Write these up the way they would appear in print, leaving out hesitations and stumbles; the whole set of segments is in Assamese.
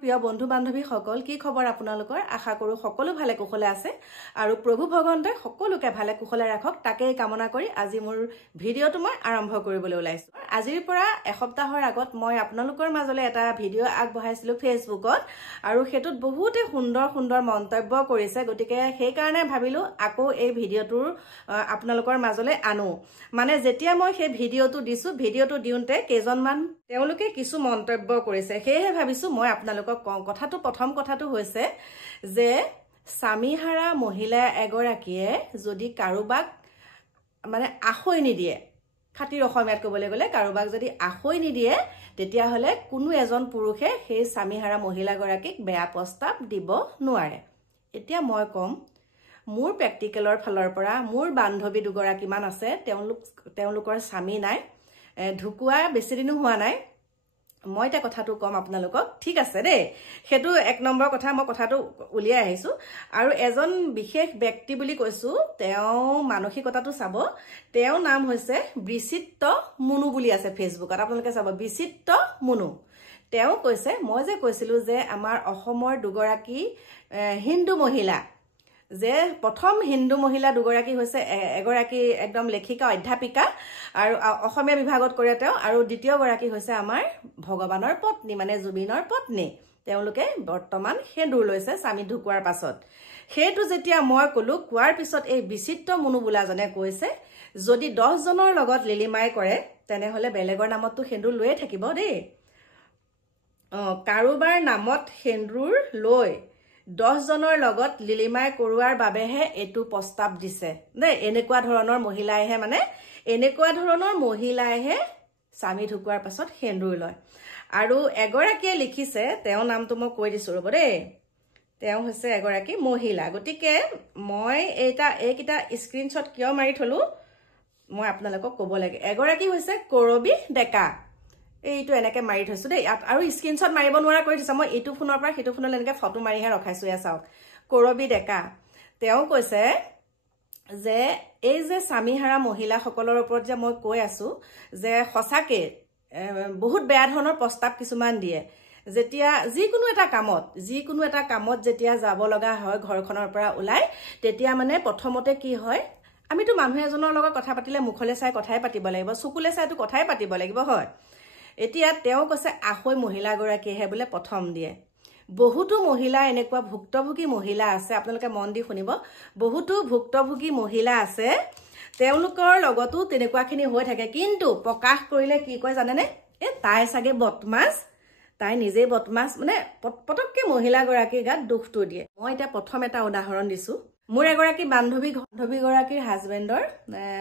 প্ৰিয় বন্ধু বান্ধৱী সকল কি খবৰ আপোনালোকৰ আশা কৰো সকলো ভালে কুশলে আছে আৰু প্ৰভু ভগৱন্তই সকলোকে ভালে কুশলে ৰাখক তাকেই কামনা কৰি আজি মোৰ ভিডিঅটো মই আৰম্ভ কৰিবলৈ ওলাইছো আজিৰ পৰা এসপ্তাহৰ আগত মই আপোনালোকৰ মাজলৈ এটা ভিডিঅ আগবঢ়াইছিলো ফেচবুকত আৰু হেতুত বহুতে সুন্দৰ সুন্দৰ মন্তব্য কৰিছে গতিকে সেই কাৰণে ভাবিলো আকৌ এই ভিডিঅটোৰ আপোনালোকৰ মাজলৈ আনো মানে যেতিয়া মই সেই ভিডিঅটো দিছো ভিডিঅটো দিওঁতে কেজনমান তেওঁলোকে কিছু মন্তব্য কৰিছে সেয়ে ভাবিছো মই আপোনালোকক কথাটো প্ৰথম কথাটো হৈছে যে স্বামীহাৰা মহিলা এগৰাকীয়ে যদি কাৰোবাক মানে আখৈ নিদিয়ে খাতিৰ অসমীয়াত ক'বলৈ গ'লে কাৰোবাক যদি আখৈ নিদিয়ে তেতিয়া হলে কোনো এজন পুৰুষে সেই স্বামীহাৰা মহিলাগৰাকীক বেয়া প্ৰস্তাৱ দিব নোৱাৰে এতিয়া মই কম মোৰ প্ৰেক্টিকেলৰ ফালৰ পৰা মোৰ বান্ধৱী দুগৰাকীমান আছে তেওঁলোকৰ স্বামী নাই ঢুকুৱা বেছি দিনো হোৱা নাই মই এটা কথাটো কম আপোনালোকক ঠিক আছে দেই হেতু এক নম্বৰ কথা মই কথাটো উলিয়াই আহিছো আৰু এজন বিশেষ ব্যক্তি বুলি কৈছো তেওঁ মানসিকতাটো চাব তেওঁ নাম হৈছে বিচিত্ৰ মুনু বুলি আছে ফেচবুকত আপোনালোকে চাব বিচিত্ৰ মুনু তেওঁ কৈছে মই যে কৈছিলো যে আমাৰ অসমৰ দুগৰাকী হিন্দু মহিলা যে প্ৰথম হিন্দু মহিলা দুগৰাকী হৈছে এগৰাকী একদম লেখিকা অধ্যাপিকা আৰু অসমীয়া বিভাগত কৰে তেওঁ আৰু দ্বিতীয় গৰাকী হৈছে আমাৰ ভগৱানৰ পত্নী মানে জুবিনৰ পত্নী তেওঁলোকে বৰ্তমান সেন্দুৰ লৈছে স্বামী ঢুকুৱাৰ পাছত হেতু যেতিয়া মই কলো কোৱাৰ পিছত এই বিচিত্ৰ মুনু বুলাজনে কৈছে যদি 10 জনৰ লগত লিলিমাই কৰে তেনেহলে বেলেগৰ নামতটো সেন্দুৰ লৈয়ে থাকিব দেই কাৰোবাৰ নামত সেন্দুৰ লৈ 10 জনৰ লগত লিলিমাই কৰোৱাৰ বাবেহে এটো প্ৰস্তাৱ দিছে দেই এনেকুৱা ধৰণৰ মহিলাইহে মানে এনেকুৱা ধৰণৰ মহিলাইহে স্বামী ঢুকুৱাৰ পাছত সেন্দুৰ লয় আৰু এগৰাকীয়ে লিখিছে তেওঁ নামটো মই কৈ দিছো ৰব দেই তেওঁ হৈছে এগৰাকী মহিলা গতিকে মই এইকিটা স্ক্ৰিনশ্বট কিয় মাৰি থলো মই আপোনালোকক ক'ব লাগে এগৰাকী হৈছে কৰবী ডেকা এইটো এনেকে মাৰি থৈছো দেই আৰু স্ক্ৰিনশ্বট মাৰিব নোৱাৰা কৰি থৈছে মই এইটো ফোনৰ পৰা সেইটো ফোনলৈ এনেকে ফটো মাৰিহে ৰখাইছো এ চাওক কৰবী ডেকা তেওঁ কৈছে যে এই যে স্বামীহাৰা মহিলাসকলৰ ওপৰত যে মই কৈ আছো যে সঁচাকে বহুত বেয়া ধৰণৰ প্ৰস্তাৱ কিছুমান দিয়ে যেতিয়া যিকোনো এটা কামত যেতিয়া যাব লগা হয় ঘৰখনৰ পৰা ওলাই তেতিয়া মানে প্ৰথমতে কি হয় আমিতো মানুহ এজনৰ লগত কথা পাতিলে মুখলে চাই কথাই পাতিব লাগিব চকুলে চাইতো কথাই পাতিব লাগিব হয় এতিয়া তেওঁ কৈছে আখৈ মহিলাগৰাকীহে বোলে প্ৰথম দিয়ে বহুতো মহিলা এনেকুৱা ভুক্তভোগী মহিলা আছে আপোনালোকে মন দি শুনিব বহুতো ভুক্তভোগী মহিলা আছে তেওঁলোকৰ লগতো তেনেকুৱাখিনি হৈ থাকে কিন্তু প্ৰকাশ কৰিলে কি কয় জানেনে তাই চাগে বদমাছ তাই নিজে বদমাছ মানে পটককে মহিলাগৰাকীৰ গাত দুখটো দিয়ে মই এতিয়া প্ৰথম এটা উদাহৰণ দিছো মোৰ এগৰাকী বান্ধৱীগৰাকীৰ হাজবেণ্ডৰ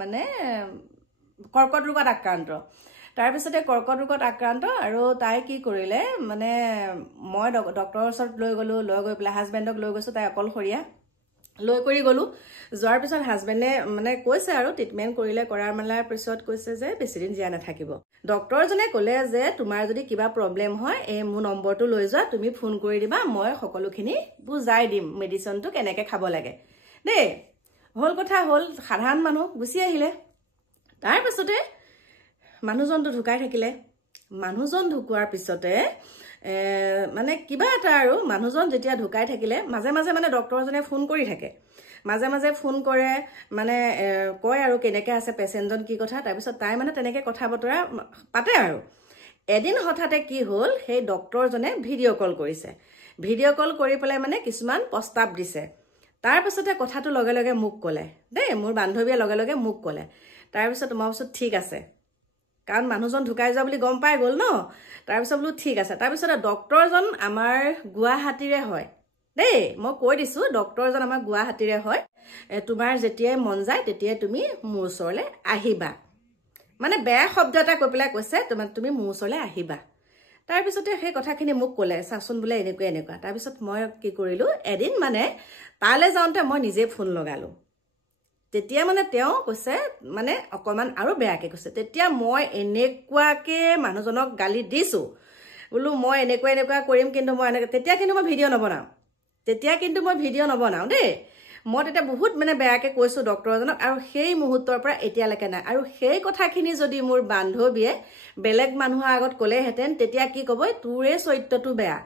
মানে কৰ্কট ৰোগত আক্ৰান্ত তাৰপিছতে কৰ্কট ৰোগত আক্ৰান্ত আৰু তাই কি কৰিলে মানে মই ডক্টৰৰ ওচৰত লৈ গৈ পেলাই হাজবেণ্ডক লৈ গৈছো তাই অকলশৰীয়া লৈ কৰি গলো যোৱাৰ পিছত হাজবেণ্ডে মানে কৈছে আৰু ট্ৰিটমেণ্ট কৰিলে কৰাৰ মেলাৰ পিছত কৈছে যে বেছি দিন জীয়াই নাথাকিব ডক্টৰজনে ক'লে যে তোমাৰ যদি কিবা প্ৰব্লেম হয় এই মোৰ নম্বৰটো লৈ যোৱা তুমি ফোন কৰি দিবা মই সকলোখিনি বুজাই দিম মেডিচিনটো কেনেকৈ খাব লাগে দেই হল কথা হল সাধাৰণ মানুহ গুচি আহিলে তাৰপিছতে মানুহজনটো ঢুকাই থাকিলে মানুহজন ঢুকুৱাৰ পিছতে মানে কিবা এটা আৰু মানুহজন যেতিয়া ঢুকাই থাকিলে মাজে মাজে মানে ডক্টৰজনে ফোন কৰি থাকে মাজে মাজে ফোন কৰে মানে কয় আৰু কেনেকৈ আছে পেচেণ্টজন কি কথা তাৰপিছত তাই মানে তেনেকৈ কথা বতৰা পাতে আৰু এদিন হঠাতে কি হ'ল সেই ডক্টৰজনে ভিডিঅ' কল কৰিছে ভিডিঅ' কল কৰি পেলাই মানে কিছুমান প্ৰস্তাৱ দিছে তাৰপিছতে কথাটো লগে লগে মোক ক'লে দেই মোৰ বান্ধৱীয়ে লগে লগে মোক ক'লে তাৰপিছত মই কৈছো ঠিক আছে কাৰণ মানুহজন ঢুকাই যোৱা বুলি গম পাই গ'ল ন তাৰপিছত বোলো ঠিক আছে তাৰপিছত ডক্টৰজন আমাৰ গুৱাহাটীৰে হয় দেই মই কৈ দিছো ডক্টৰজন আমাৰ গুৱাহাটীৰে হয় তোমাৰ যেতিয়াই মন যায় তেতিয়াই তুমি মোৰ ওচৰলৈ আহিবা মানে বেয়া শব্দ এটা কৈ পেলাই কৈছে তুমি মোৰ ওচৰলৈ আহিবা তাৰপিছতে সেই কথাখিনি মোক ক'লে চাচোন বোলে এনেকুৱা তাৰপিছত মই কি কৰিলো এদিন মানে তালৈ যাওঁতে মই নিজে ফোন লগালো তেতিয়া মানে তেওঁ কৈছে মানে অকমান আৰু বেয়াকে কৈছে তেতিয়া মই এনেকুৱাকে মানুহজনক গালি দিছো বোলো মই এনেকুৱা কৰিম কিন্তু মই তেতিয়া কিন্তু মই ভিডিঅ' নবনাও দেই মই তেতিয়া বহুত মানে বেয়াকে কৈছো ডক্টৰজনক আৰু সেই মুহূৰ্তৰ পৰা এতিয়ালৈকে নাই আৰু সেই কথাখিনি যদি মোৰ বান্ধৱীয়ে বেলেগ মানুহৰ আগত ক'লেহেঁতেন তেতিয়া কি ক'ব তোৰে চৰিত্ৰটো বেয়া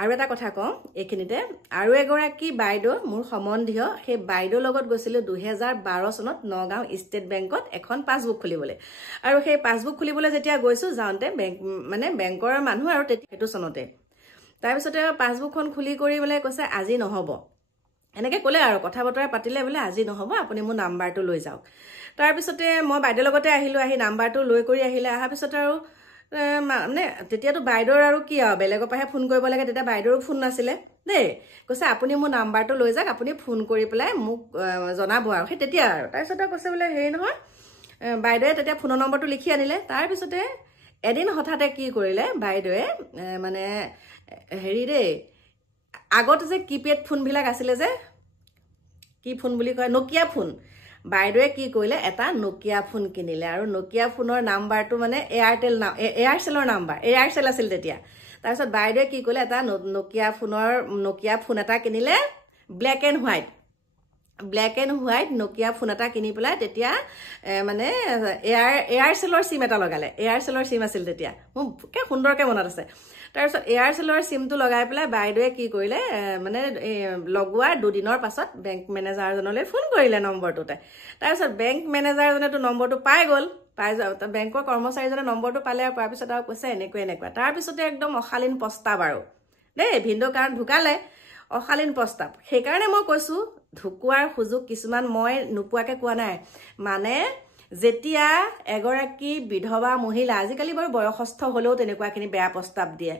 আৰু এটা কথা কওঁ এইখিনিতে, আৰু এগৰাকী বাইদেউ মোৰ সম্বন্ধীয়, সেই বাইদেউৰ লগত গৈছিলোঁ 2012 চনত নগাঁও ষ্টেট বেংকত এখন পাছবুক খুলিবলৈ। আৰু সেই পাছবুক খুলিবলৈ যেতিয়া গৈছোঁ, যাওঁতে বেংকৰ মানুহ আৰু সেইটো চনতে। তাৰপিছতে পাছবুকখন খুলি কৰি বোলে কৈছে আজি নহ'ব, এনেকৈ ক'লে আৰু কথা বতৰা পাতিলে বোলে আজি নহ'ব, আপুনি মোৰ নাম্বাৰটো লৈ যাওক। তাৰপিছতে মই বাইদেউৰ লগতে আহিলোঁ, আহি নাম্বাৰটো লৈ কৰি আহিলে। অহাৰ পিছত আৰু তেতিয়াতো বাইদেউৰ আৰু কি আৰু বেলেগৰ পৰাহে ফোন কৰিব লাগে, তেতিয়া বাইদেউৰো ফোন নাছিলে দেই। কৈছে আপুনি মোৰ নাম্বাৰটো লৈ যাওক, আপুনি ফোন কৰি পেলাই মোক জনাব আৰু সেই তেতিয়া আৰু। তাৰপিছতে কৈছে বোলে হেৰি নহয়, বাইদেৱে তেতিয়া ফোনৰ নম্বৰটো লিখি আনিলে। তাৰপিছতে এদিন হঠাতে কি কৰিলে বাইদেৱে, হেৰি দেই, আগতে যে কিপেড ফোনবিলাক আছিলে যে, কি ফোন বুলি কয়, নকিয়া ফোন। বাইদেৱে কি কৰিলে এটা নকিয়া ফোন কিনিলে, আৰু নকিয়া ফোনৰ নাম্বাৰটো এয়াৰচেলৰ নাম্বাৰ, এয়াৰচেল আছিল তেতিয়া। তাৰপিছত বাইদেৱে কি কৰিলে এটা নকিয়া ফোন এটা কিনিলে, black and white Nokia phone এটা কিনি পেলাই তেতিয়া এয়াৰচেলৰ চিম এটা লগালে। এয়াৰচেলৰ চিম আছিল তেতিয়া, মোৰ কে সুন্দৰকৈ মনত আছে। তাৰপিছত এয়াৰচেলৰ চিমটো লগাই পেলাই বাইদেৱে কি কৰিলে, লগোৱাৰ 2 দিনৰ পাছত বেংক মেনেজাৰজনলৈ ফোন কৰিলে নম্বৰটোতে। তাৰপিছত বেংক মেনেজাৰজনেতো নম্বৰটো পাই গ'ল, বেংকৰ কৰ্মচাৰীজনে নম্বৰটো পালে, আৰু পোৱাৰ পিছত আৰু কৈছে এনেকুৱা। তাৰপিছতে একদম অশালীন প্ৰস্তাৱ আৰু দেই, ভিনদেউ কাৰণ ঢুকালে, অশালীন প্ৰস্তাৱ। সেইকাৰণে মই কৈছোঁ ঢুকুৱাৰ সুযোগ কিছুমান মই নোপোৱাকৈ কোৱা নাই। যেতিয়া এগৰাকী বিধৱা মহিলা, আজিকালি বাৰু বয়সস্থ হ'লেও তেনেকুৱাখিনি বেয়া প্ৰস্তাৱ দিয়ে,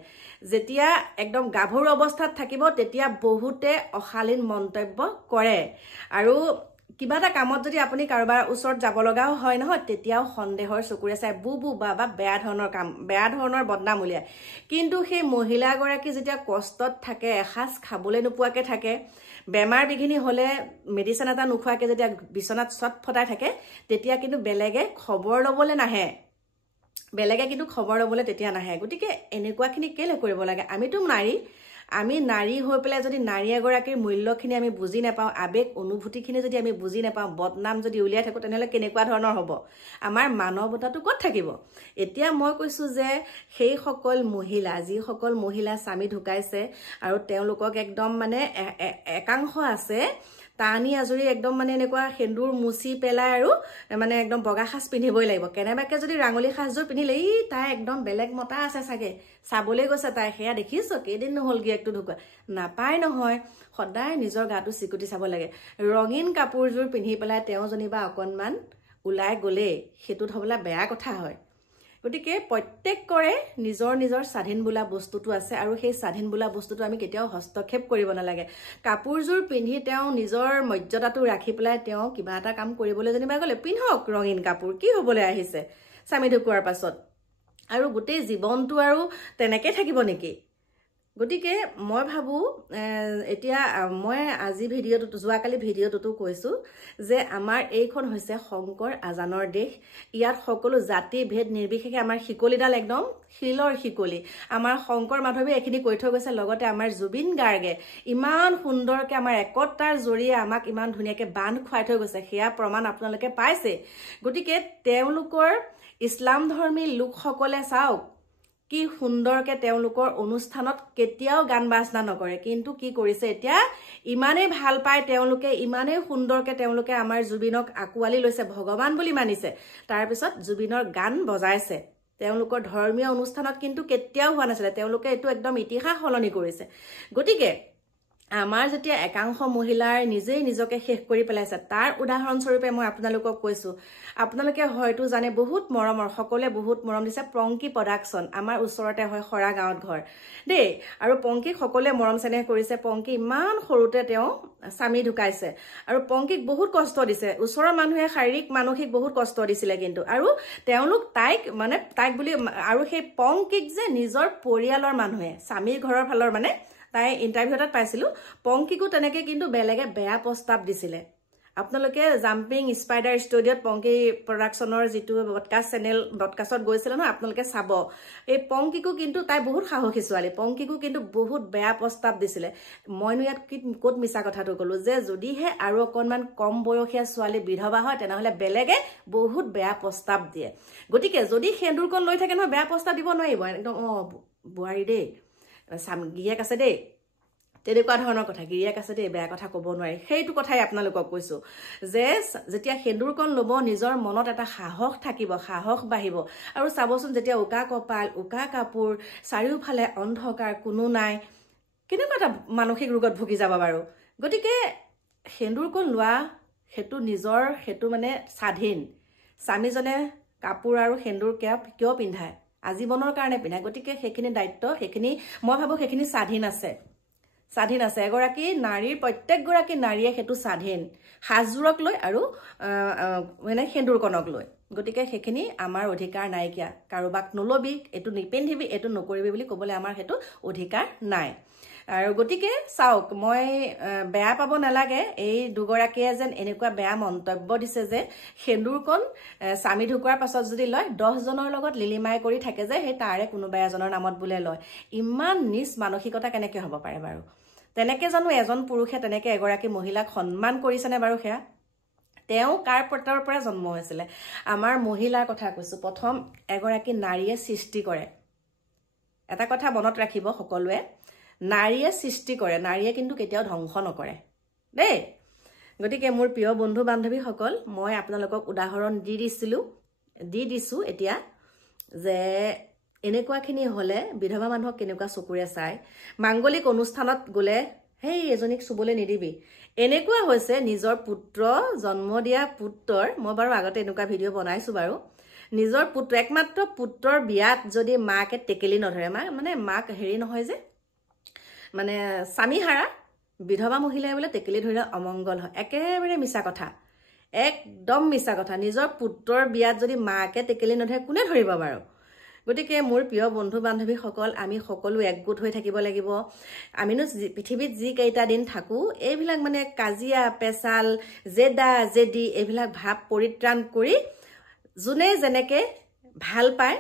যেতিয়া একদম গাভৰু অৱস্থাত থাকিব তেতিয়া বহুতে অশালীন মন্তব্য কৰে। আৰু কিবা এটা কামত যদি আপুনি কাৰোবাৰ ওচৰত যাব লগাও হয় নহয়, তেতিয়াও সন্দেহৰ চকুৰে চাই বু বা বেয়া ধৰণৰ বদনাম উলিয়ায়। কিন্তু সেই মহিলাগৰাকী যেতিয়া কষ্টত থাকে, এসাঁজ খাবলৈ নোপোৱাকৈ থাকে, বেমাৰ বিঘিনি হ'লে মেডিচিন এটা নোখোৱাকৈ যেতিয়া বিচনাত চটফটাই থাকে, তেতিয়া কিন্তু বেলেগে খবৰ ল'বলৈ নাহে, তেতিয়া নাহে। গতিকে এনেকুৱাখিনি কেলৈ কৰিব লাগে? আমি নাৰী হৈ পেলাই যদি নাৰী এগৰাকীৰ মূল্যখিনি আমি বুজি নাপাওঁ, আৱেগ অনুভূতিখিনি যদি আমি বুজি নাপাওঁ, বদনাম যদি উলিয়াই থাকোঁ, তেনেহ'লে কেনেকুৱা ধৰণৰ হ'ব? আমাৰ মানৱতাটো ক'ত থাকিব? এতিয়া মই কৈছোঁ যে সেইসকল মহিলা, যিসকল মহিলা স্বামী ঢুকাইছে আৰু তেওঁলোকক একদম একাংশ আছে টানি আজৰি একদম এনেকুৱা সেন্দুৰ মুচি পেলাই আৰু একদম বগা সাজ পিন্ধিবই লাগিব। কেনেবাকৈ যদি ৰাঙলী সাজযোৰ পিন্ধিলে, তাই একদম বেলেগ মতা আছে চাগে, চাবলৈ গৈছে তাই, সেয়া দেখিছ কেইদিন নহ'ল গিৰিয়েকটো ঢুকুৱা। নাপায় নহয়, সদায় নিজৰ গাটো চিকুটি চাব লাগে। ৰঙীন কাপোৰযোৰ পিন্ধি পেলাই তেওঁ যেনিবা অকণমান ওলাই গ'লেই সেইটোত হ'বলৈ বেয়া কথা হয়। গতিকে প্ৰত্যেকৰে নিজৰ স্বাধীন বোলা বস্তুটো আছে, আৰু সেই স্বাধীন বোলা বস্তুটো আমি কেতিয়াও হস্তক্ষেপ কৰিব নালাগে। কাপোৰযোৰ পিন্ধি তেওঁ নিজৰ মৰ্যাদাটো ৰাখি পেলাই তেওঁ কিবা এটা কাম কৰিবলৈ যেনিবা গ'লে, পিন্ধক ৰঙীন কাপোৰ, কি হ'বলৈ আহিছে স্বামী ঢুকোৱাৰ পাছত? আৰু গোটেই জীৱনটো আৰু তেনেকৈ থাকিব নেকি? গতিকে মই ভাবোঁ, এতিয়া মই আজি যোৱাকালি ভিডিঅ'টোতো কৈছোঁ যে আমাৰ এইখন হৈছে শংকৰ আজানৰ দেশ। ইয়াত সকলো জাতি ভেদ নিৰ্বিশেষে আমাৰ শিকলিডাল একদম শিলৰ শিকলি। আমাৰ শংকৰ মাধৱে এইখিনি কৈ থৈ গৈছে, লগতে আমাৰ জুবিন গাৰ্গে ইমান সুন্দৰকৈ আমাৰ একতাৰ জৰিয়ে আমাক ইমান ধুনীয়াকৈ বান্ধ খুৱাই থৈ গৈছে, সেয়া প্ৰমাণ আপোনালোকে পাইছে। গতিকে তেওঁলোকৰ ইছলাম ধৰ্মী লোকসকলে চাওক কি সুন্দৰকৈ তেওঁলোকৰ অনুষ্ঠানত কেতিয়াও গান বাজনা নকৰে, কিন্তু কি কৰিছে এতিয়া, ইমানেই ভাল পায় তেওঁলোকে, ইমানেই সুন্দৰকৈ তেওঁলোকে আমাৰ জুবিনক আঁকোৱালি লৈছে, ভগৱান বুলি মানিছে, তাৰপিছত জুবিনৰ গান বজাইছে। তেওঁলোকৰ ধৰ্মীয় অনুষ্ঠানত কিন্তু কেতিয়াও হোৱা নাছিলে, তেওঁলোকে এইটো একদম ইতিহাস সলনি কৰিছে। গতিকে আমাৰ যেতিয়া একাংশ মহিলাৰ নিজেই নিজকে শেষ কৰি পেলাইছে, তাৰ উদাহৰণস্বৰূপে মই আপোনালোকক কৈছোঁ, আপোনালোকে হয়তো জানে বহুত মৰমৰ, সকলোৱে বহুত মৰম দিছে পংকী প্ৰডাকশ্যন, আমাৰ ওচৰতে হয় খৰা গাঁৱত ঘৰ দেই। আৰু পংকীক সকলোৱে মৰম চেনেহ কৰিছে। পংকী ইমান সৰুতে তেওঁ স্বামী ঢুকাইছে, আৰু পংকীক বহুত কষ্ট দিছে, ওচৰৰ মানুহে শাৰীৰিক মানসিক বহুত কষ্ট দিছিলে কিন্তু, আৰু তেওঁলোক তাইক বুলি, আৰু সেই পংকীক যে নিজৰ পৰিয়ালৰ মানুহে, স্বামীৰ ঘৰৰ ফালৰ তাই ইণ্টাৰভিউ এটাত পাইছিলোঁ, পংকীকো তেনেকৈ কিন্তু বেলেগে বেয়া প্ৰস্তাৱ দিছিলে। আপোনালোকে জাম্পিং স্পাইডাৰ ষ্টুডিঅ'ত পংকী প্ৰডাকশ্যনৰ যিটো ব্ৰডকাষ্টত গৈছিলে নহয়, আপোনালোকে চাব। এই পংকীকো কিন্তু, তাই বহুত সাহসী ছোৱালী, পংকীকো কিন্তু বহুত বেয়া প্ৰস্তাৱ দিছিলে। মইনো ইয়াত ক'ত মিছা কথাটো ক'লোঁ যে যদিহে আৰু অকণমান কম বয়সীয়া ছোৱালী বিধৱা হয়, তেনেহ'লে বেলেগে বহুত বেয়া প্ৰস্তাৱ দিয়ে। গতিকে যদি সেন্দুৰকণ লৈ থাকে নহয়, বেয়া প্ৰস্তাৱ দিব নোৱাৰিব, একদম বোৱাৰী দেই, গিৰিয়েক আছে দেই, তেনেকুৱা ধৰণৰ কথা, গিৰিয়েক আছে দেই, বেয়া কথা ক'ব নোৱাৰি। সেইটো কথাই আপোনালোকক কৈছোঁ যে যেতিয়া সেন্দুৰকণ ল'ব নিজৰ মনত এটা সাহস থাকিব, সাহস বাঢ়িব। আৰু চাবচোন যেতিয়া উকা কপাল, উকা কাপোৰ, চাৰিওফালে অন্ধকাৰ, কোনো নাই, কেনেকুৱা এটা মানসিক ৰোগত ভুগি যাব বাৰু। গতিকে সেন্দুৰকণ লোৱা সেইটো নিজৰ, সেইটো মানে স্বাধীন। স্বামীজনে কাপোৰ আৰু সেন্দুৰ কিয় পিন্ধায়? আজীৱনৰ কাৰণে পিন্ধায়। গতিকে সেইখিনি দায়িত্ব, সেইখিনি মই ভাবোঁ সেইখিনি স্বাধীন আছে, স্বাধীন আছে। এগৰাকী নাৰীৰ, প্ৰত্যেকগৰাকী নাৰীয়ে সেইটো স্বাধীন, সাজযোৰক লৈ আৰু মানে সেন্দুৰকণক লৈ। গতিকে সেইখিনি আমাৰ অধিকাৰ নাইকিয়া। কাৰোবাক নল'বি, এইটো নিপিন্ধিবি, এইটো নকৰিবি বুলি ক'বলৈ আমাৰ সেইটো অধিকাৰ নাই। আৰু গতিকে চাওক, মই বেয়া পাব নালাগে, এই দুগৰাকীয়ে যেন এনেকুৱা বেয়া মন্তব্য দিছে যে সেন্দুৰকণ স্বামী ঢুকোৱাৰ পাছত যদি লয় 10 জনৰ লগত লিলিমাই কৰি থাকে যে সেই তাৰে কোনোবা এজনৰ নামত বোলে লয়। ইমান নিচ মানসিকতা কেনেকৈ হ'ব পাৰে বাৰু? তেনেকৈ জানো এজন পুৰুষে তেনেকৈ এগৰাকী মহিলাক সন্মান কৰিছেনে বাৰু? সেয়া তেওঁ কাৰ পেটৰ পৰা জন্ম হৈছিলে? আমাৰ মহিলাৰ কথা কৈছোঁ। প্ৰথম এগৰাকী নাৰীয়ে সৃষ্টি কৰে। এটা কথা মনত ৰাখিব সকলোৱে, নাৰীয়ে সৃষ্টি কৰে, নাৰীয়ে কিন্তু কেতিয়াও ধ্বংস নকৰে দেই। গতিকে মোৰ প্ৰিয় বন্ধু বান্ধৱীসকল, মই আপোনালোকক উদাহৰণ দিছোঁ এতিয়া যে এনেকুৱাখিনি হ'লে বিধৱা মানুহক কেনেকুৱা চকুৰে চায়। মাংগলিক অনুষ্ঠানত গ'লে সেই এজনীক চুবলৈ নিদিবি, এনেকুৱা হৈছে। নিজৰ পুত্ৰ, জন্ম দিয়া পুত্ৰৰ, মই বাৰু আগতে এনেকুৱা ভিডিঅ' বনাইছোঁ বাৰু, নিজৰ পুত্ৰ, একমাত্ৰ পুত্ৰৰ বিয়াত যদি মাকে টেকেলি নধৰে, মানে মাক হেৰি নহয় যে, মানে স্বামীহাৰা বিধৱা মহিলাই বোলে টেকেলি ধৰিলে অমংগল হয়। একেবাৰে মিছা কথা, একদম মিছা কথা। নিজৰ পুত্ৰৰ বিয়াত যদি মাকে টেকেলি নধৰে কোনে ধৰিব বাৰু? গতিকে মোৰ প্ৰিয় বন্ধু বান্ধৱীসকল, আমি সকলো একগোট হৈ থাকিব লাগিব। আমিনো পৃথিৱীত যিকেইটা দিন থাকোঁ, এইবিলাক মানে কাজিয়া পেচাল, জেদা জেদি, এইবিলাক ভাৱ পৰিত্ৰাণ কৰি যোনে যেনেকৈ ভাল পায়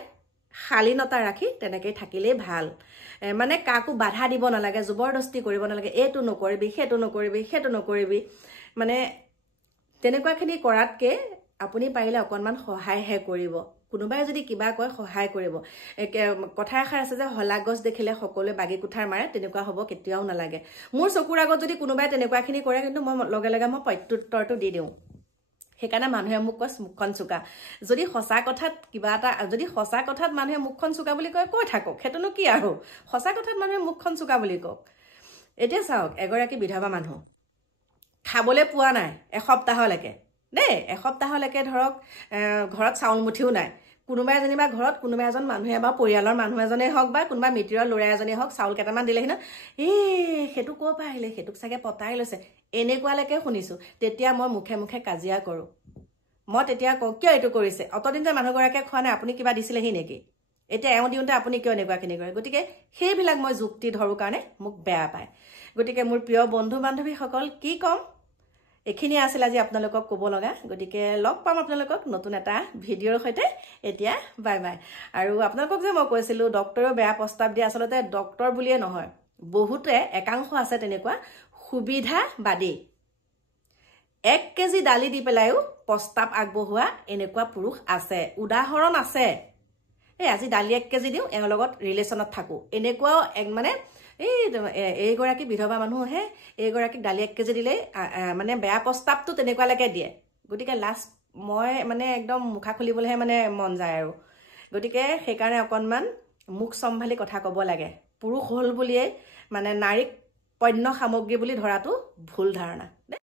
শালীনতা ৰাখি তেনেকেই থাকিলেই ভাল। মানে কাকো বাধা দিব নালাগে, জবৰদস্তি কৰিব নালাগে, এইটো নকৰিবি, সেইটো নকৰিবি, সেইটো নকৰিবি। মানে তেনেকুৱাখিনি কৰাতকৈ আপুনি পাৰিলে অকণমান সহায়হে কৰিব। কোনোবাই যদি কিবা কয় সহায় কৰিব। কথা এষাৰ আছে যে হলা গছ দেখিলে সকলোৱে বাগি কুঠাৰ মাৰে, তেনেকুৱা হ'ব কেতিয়াও নালাগে। মোৰ চকুৰ আগত যদি কোনোবাই তেনেকুৱাখিনি কৰে, কিন্তু মই লগে লগে মই প্ৰত্যুত্তৰটো দি দিওঁ। সেইকাৰণে মানুহে মোক কয় মুখখন চোকা। যদি সঁচা কথাত মানুহে মুখখন চোকা বুলি কয়, কৈ থাকক, সেইটোনো কি আৰু। সঁচা কথাত মানুহে মুখখন চোকা বুলি কওক। এতিয়া চাওক, এগৰাকী বিধৱা মানুহ খাবলৈ পোৱা নাই এসপ্তাহলৈকে দেই, এসপ্তাহলৈকে ধৰক ঘৰত চাউল মুঠিও নাই। কোনোবাই যেনিবা ঘৰত কোনোবা এজন মানুহে বা পৰিয়ালৰ মানুহ এজনেই হওক বা কোনোবা মিতিৰৰ ল'ৰা এজনেই হওক চাউল কেইটামান দিলেহি ন, সেইটো ক'ৰ পৰা আহিলে, সেইটোক চাগে পতাই লৈছে, এনেকুৱালৈকে শুনিছোঁ। তেতিয়া মই মুখে মুখে কাজিয়া কৰোঁ। মই তেতিয়া কওঁ, কিয় এইটো কৰিছে? অতদিন যে মানুহগৰাকীয়ে খোৱা নাই, আপুনি কিবা দিছিলেহি নেকি? এতিয়া এওঁ দিওঁতে আপুনি কিয় এনেকুৱাখিনি কৰে? গতিকে সেইবিলাক মই যুক্তি ধৰোঁ কাৰণে মোক বেয়া পায়। গতিকে মোৰ প্ৰিয় বন্ধু বান্ধৱীসকল, কি ক'ম, এইখিনি আছিল আজি আপোনালোকক ক'ব লগা। গতিকে লগ পাম আপোনালোকক নতুন এটা ভিডিঅ'ৰ সৈতে। এতিয়া বাই বাই। আৰু আপোনালোকক যে মই কৈছিলোঁ ডক্টৰেও বেয়া প্ৰস্তাৱ দিয়ে, আচলতে ডক্টৰ বুলিয়ে নহয়, বহুতে একাংশ আছে তেনেকুৱা সুবিধাবাদী। 1 কেজি দালি দি পেলাইও প্ৰস্তাৱ আগবঢ়োৱা এনেকুৱা পুৰুষ আছে, উদাহৰণ আছে। আজি দালি 1 কেজি দিওঁ, এওঁৰ লগত ৰিলেশ্যনত থাকোঁ, এনেকুৱাও মানে এইগৰাকী বিধৱা মানুহে এইগৰাকীক দালি 1 কেজি দিলেই মানে বেয়া প্ৰস্তাৱটো তেনেকুৱালৈকে দিয়ে। গতিকে লাষ্ট মই মানে একদম মুখা খুলিবলৈহে মানে মন যায় আৰু। গতিকে সেইকাৰণে অকণমান মুখ চম্ভালি কথা ক'ব লাগে। পুৰুষ হ'ল বুলিয়েই মানে নাৰীক পণ্য সামগ্ৰী বুলি ধৰাটো ভুল ধাৰণা।